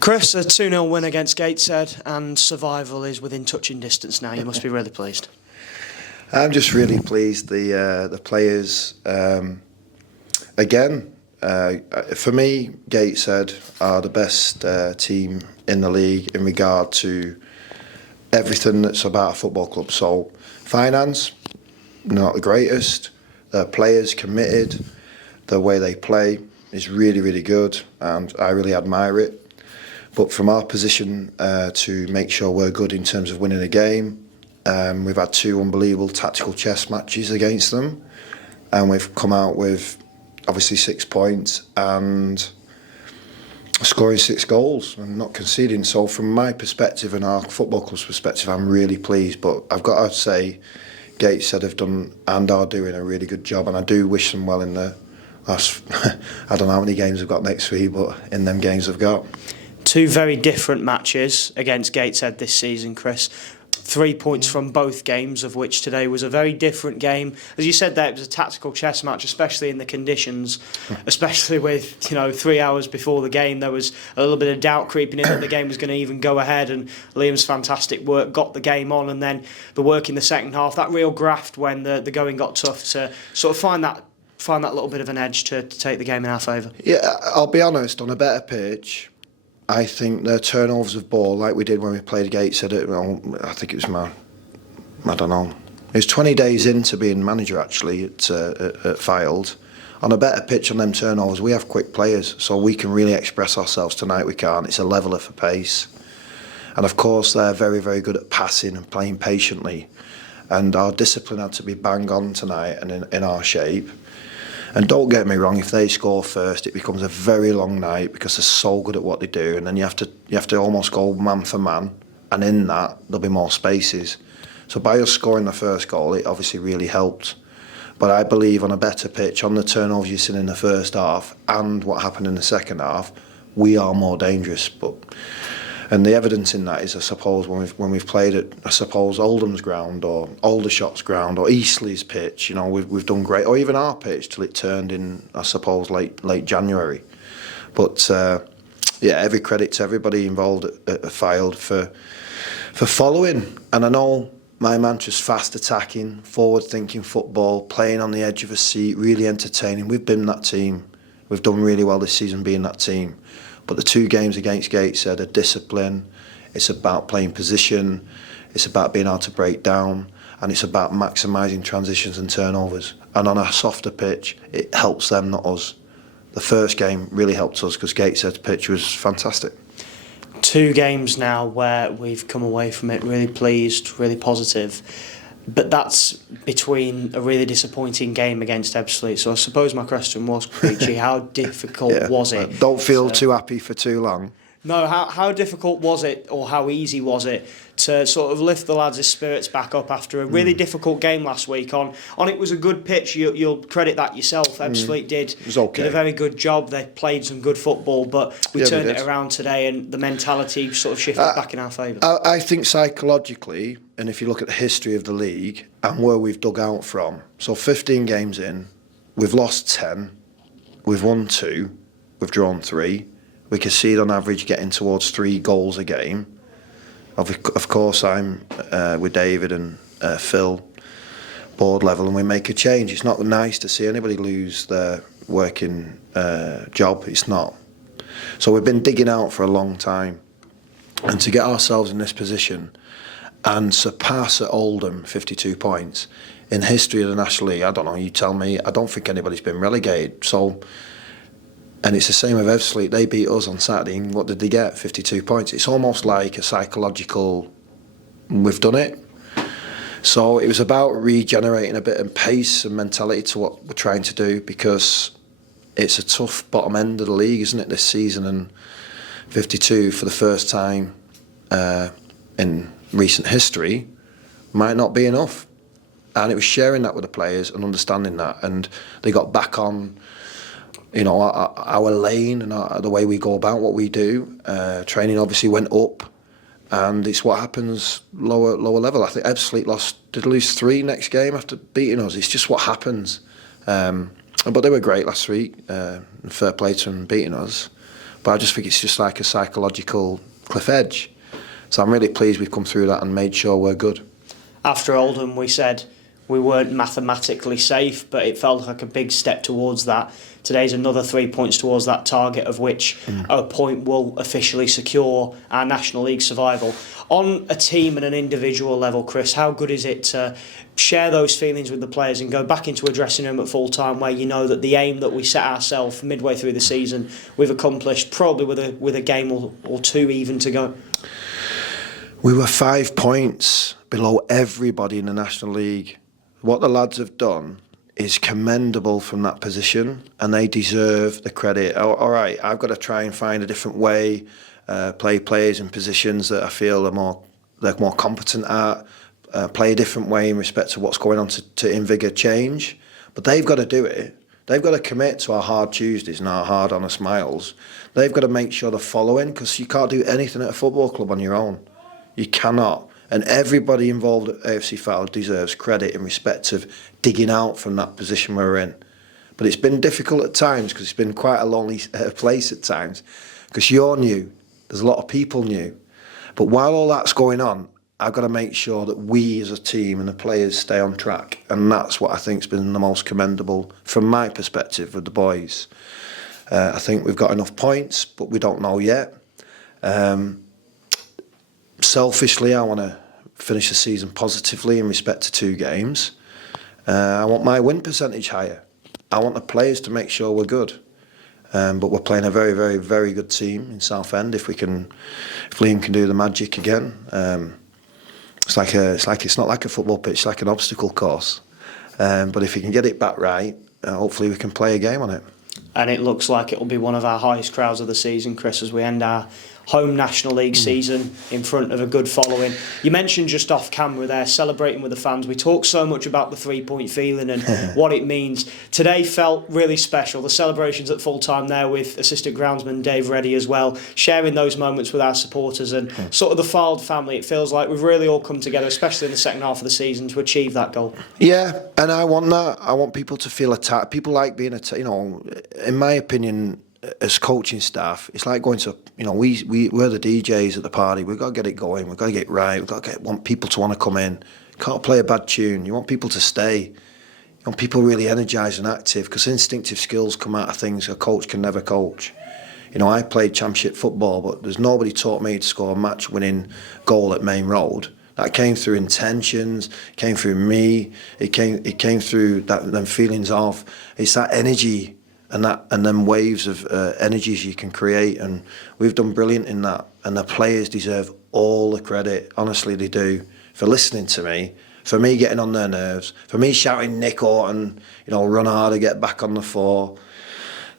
Chris, a 2-0 win against Gateshead and survival is within touching distance now. You must be really pleased. I'm just really pleased. The players, again, for me, Gateshead are the best team in the league in regard to everything that's about a football club. So, finance, not the greatest. The players committed. The way they play is really, really good, and I really admire it. But from our position to make sure we're good in terms of winning a game, we've had 2 unbelievable tactical chess matches against them, and we've come out with obviously 6 points and scoring 6 goals and not conceding. So from my perspective and our football club's perspective, I'm really pleased. But I've got to say, Gateshead have done and are doing a really good job, and I do wish them well in the last, I don't know how many games they've got next week, but in them games they've got. 2 very different matches against Gateshead this season, Chris. 3 points from both games, of which today was a very different game. As you said there, it was a tactical chess match, especially in the conditions, especially with 3 hours before the game. There was a little bit of doubt creeping in that the game was going to even go ahead, and Liam's fantastic work got the game on, and then the work in the second half, that real graft when the going got tough to sort of find that little bit of an edge to take the game in our favour. Yeah, I'll be honest, on a better pitch, I think the turnovers of ball, like we did when we played Gateshead, I think it was I don't know. It was 20 days into being manager actually at Fylde. On a better pitch on them turnovers, we have quick players, so we can really express ourselves. Tonight we can't. It's a leveller for pace. And of course they're very, very good at passing and playing patiently. And our discipline had to be bang on tonight and in our shape. And don't get me wrong, if they score first, it becomes a very long night because they're so good at what they do, and then you have to almost go man for man, and in that there'll be more spaces. So by us scoring the first goal, it obviously really helped. But I believe on a better pitch, on the turnovers you've seen in the first half and what happened in the second half, we are more dangerous. And the evidence in that is, I suppose, when we've played at, I suppose, Oldham's ground or Aldershot's ground or Eastleigh's pitch, we've done great, or even our pitch till it turned in, I suppose, late January. But every credit to everybody involved at Fylde for following. And I know my mantra's fast attacking, forward-thinking football, playing on the edge of a seat, really entertaining. We've been that team. We've done really well this season being that team. But the 2 games against Gateshead are discipline, it's about playing position, it's about being able to break down, and it's about maximising transitions and turnovers. And on a softer pitch, it helps them, not us. The first game really helped us because Gateshead's pitch was fantastic. 2 games now where we've come away from it really pleased, really positive. But that's between a really disappointing game against Ebbsfleet. So I suppose my question was, Beechy, how difficult was it? Don't feel too happy for too long. No, how difficult was it, or how easy was it to sort of lift the lads' spirits back up after a really difficult game last week? On it was a good pitch. You'll credit that yourself. Ebbsfleet did a very good job. They played some good football, but we turned it around today, and the mentality sort of shifted back in our favour. I think psychologically, and if you look at the history of the league and where we've dug out from, so 15 games in, we've lost 10, we've won 2, we've drawn 3. We concede on average getting towards 3 goals a game. Of course, I'm with David and Phil, board level, and we make a change. It's not nice to see anybody lose their working job. It's not. So we've been digging out for a long time. And to get ourselves in this position and surpass at Oldham 52 points, in history of the National League, I don't know, you tell me, I don't think anybody's been relegated. So. And it's the same with Ebbsfleet. They beat us on Saturday, and what did they get? 52 points. It's almost like a psychological, we've done it. So it was about regenerating a bit of pace and mentality to what we're trying to do, because it's a tough bottom end of the league, isn't it, this season? And 52 for the first time in recent history might not be enough. And it was sharing that with the players and understanding that. And they got back on our lane and the way we go about what we do. Training obviously went up, and it's what happens lower level. I think Ebbsfleet did lose 3 next game after beating us. It's just what happens. But they were great last week. Fair play to them beating us. But I just think it's just like a psychological cliff edge. So I'm really pleased we've come through that and made sure we're good. After Oldham, we said we weren't mathematically safe, but it felt like a big step towards that. Today's another 3 points towards that target, of which a point will officially secure our National League survival. On a team and an individual level, Chris, how good is it to share those feelings with the players and go back into a dressing room at full time where you know that the aim that we set ourselves midway through the season we've accomplished, probably with a game or two even to go? We were 5 points below everybody in the National League. What the lads have done is commendable from that position, and they deserve the credit. All right, I've got to try and find a different way, play players in positions that I feel they're more competent at, play a different way in respect to what's going on to invigorate change. But they've got to do it. They've got to commit to our hard Tuesdays and our hard honest miles. They've got to make sure they're following, because you can't do anything at a football club on your own. You cannot. And everybody involved at AFC Fylde deserves credit in respect of digging out from that position we're in. But it's been difficult at times, because it's been quite a lonely place at times, because you're new. There's a lot of people new. But while all that's going on, I've got to make sure that we as a team and the players stay on track. And that's what I think's been the most commendable from my perspective with the boys. I think we've got enough points, but we don't know yet. Selfishly, I want to finish the season positively in respect to 2 games. I want my win percentage higher. I want the players to make sure we're good. But we're playing a very, very, very good team in Southend. If Liam can do the magic again, it's not like a football pitch, it's like an obstacle course. But if he can get it back right, hopefully we can play a game on it. And it looks like it'll be one of our highest crowds of the season, Chris, as we end our home National League season in front of a good following. You mentioned just off camera there, celebrating with the fans. We talk so much about the 3-point feeling and what it means. Today felt really special. The celebrations at full time there with assistant groundsman Dave Reddy as well, sharing those moments with our supporters and sort of the Fylde family. It feels like we've really all come together, especially in the second half of the season, to achieve that goal. Yeah, and I want that. I want people to feel attacked. People like being attacked. In my opinion, as coaching staff, it's like going to, we're the DJs at the party. We've got to get it going. We've got to get it right. We've got to want people to want to come in. You can't play a bad tune. You want people to stay. You want people really energised and active, because instinctive skills come out of things a coach can never coach. I played championship football, but there's nobody taught me to score a match-winning goal at Main Road. That came through intentions, came through me. It came through them feelings of, it's that energy and them waves of energies you can create, and we've done brilliant in that. And the players deserve all the credit, honestly they do, for listening to me, for me getting on their nerves, for me shouting Nick Orton, run harder, get back on the 4.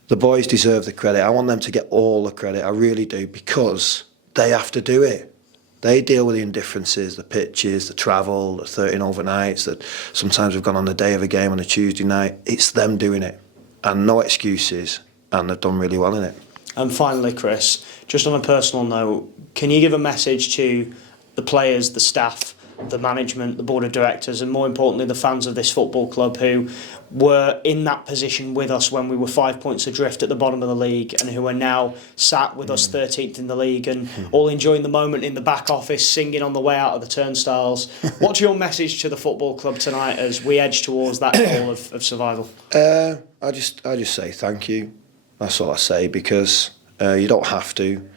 The boys deserve the credit. I want them to get all the credit, I really do, because they have to do it. They deal with the indifferences, the pitches, the travel, the 13 overnights that sometimes we've gone on the day of a game on a Tuesday night. It's them doing it. And no excuses, and they've done really well in it. And finally, Chris, just on a personal note, can you give a message to the players, the staff, the management, the board of directors, and more importantly the fans of this football club who were in that position with us when we were 5 points adrift at the bottom of the league, and who are now sat with us 13th in the league and all enjoying the moment in the back office, singing on the way out of the turnstiles? What's your message to the football club tonight as we edge towards that goal of survival? I just say thank you. That's all I say, because you don't have to.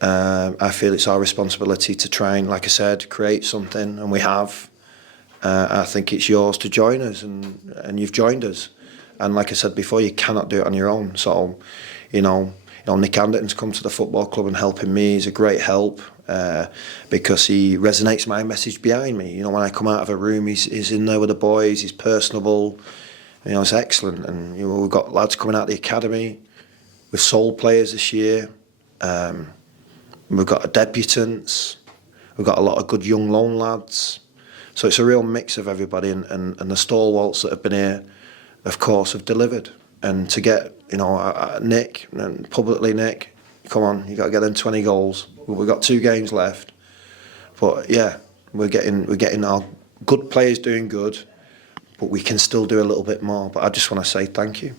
I feel it's our responsibility to try and, like I said, create something, and we have. I think it's yours to join us, and you've joined us. And like I said before, you cannot do it on your own. So, Nick Anderton's come to the football club and helping me. He's a great help because he resonates my message behind me. When I come out of a room, he's in there with the boys. He's personable. It's excellent. And we've got lads coming out of the academy. We've sold players this year. We've got debutants. We've got a lot of good young loan lads. So it's a real mix of everybody, and the stalwarts that have been here, of course, have delivered. And to get, Nick, and publicly Nick, come on, you got to get them 20 goals. We've got 2 games left. But yeah, we're getting our good players doing good, but we can still do a little bit more. But I just want to say thank you.